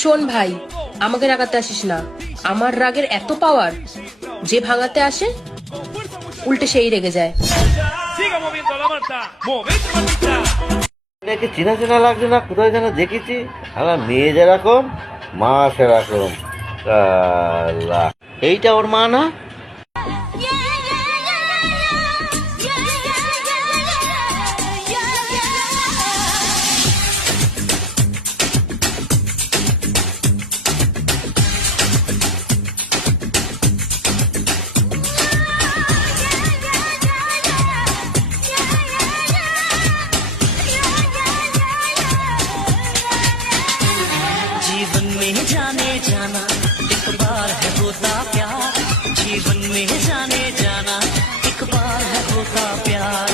শোন ভাই, আমাকে রাগাতে আসিস না। আমার রাগের এত পাওয়ার, যে ভাঙাতে আসে উল্টে সেই রেগে যায়। এটাকে চেনা চেনা লাগছে না, কোথায় যেন দেখেছি। আমার মেয়ে যেরকম, মা সেরকম। এইটা ওর মা না? जीवन में जाने जाना एक बार है होता प्यार, जीवन में जाने जाना एक बार है होता प्यार।